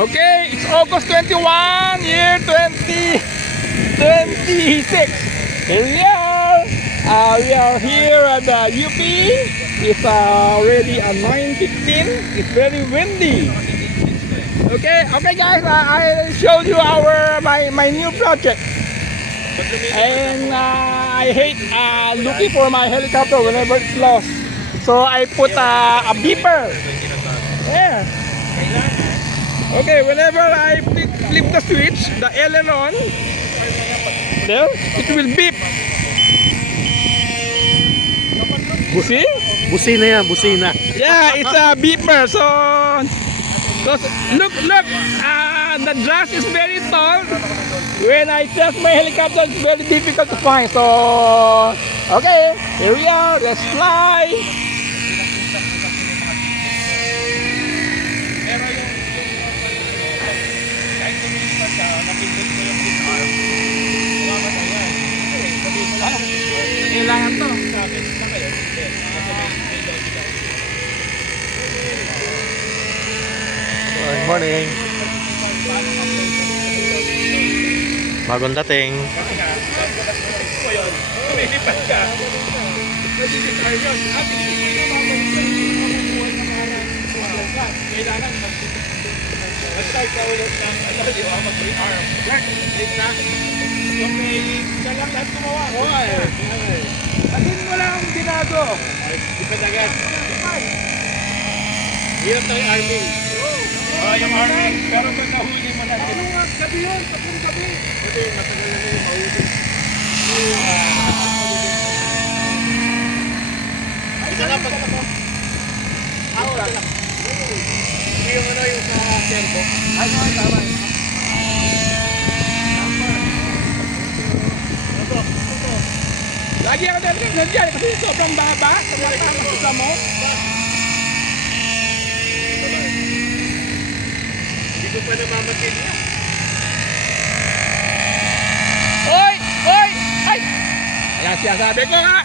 Okay, it's August 21, year 2026. Here we are. We are here at the UP. It's already at 9:15. It's very windy. Okay, guys. I showed you my new project. And I hate looking for my helicopter whenever it's lost. So I put a beeper. Yeah. Okay, whenever I flip the switch, the aileron, there, it will beep. See? Busina yan, busina. Yeah, it's a beeper. So look, the grass is very tall. When I test my helicopter, it's very difficult to find. So, okay, here we are. Let's fly. Kailangan to. Good morning. Bagong dating. Nag-start ka ulit ng di ba, mag-rearm. Right na. Okay, siya lang lahat gumawa. Okay. Atin mo lang ang binago. Ipad agad. Hirap na yung arming. Yung arming. Pero pag nahuli mo na. Ano nga, gabi yun. Tapong gabi. Hindi, matagal na yung mahuli. Isa lang pag ako. Ako lang. Hindi yung ano yung sa servo. Ano, tama. Lagi ako dyan kasi sobrang baba. Sobrang isa mo. Hindi ko pa namamatin niya. Oy! Ay! Ayan siya sabi ko nga!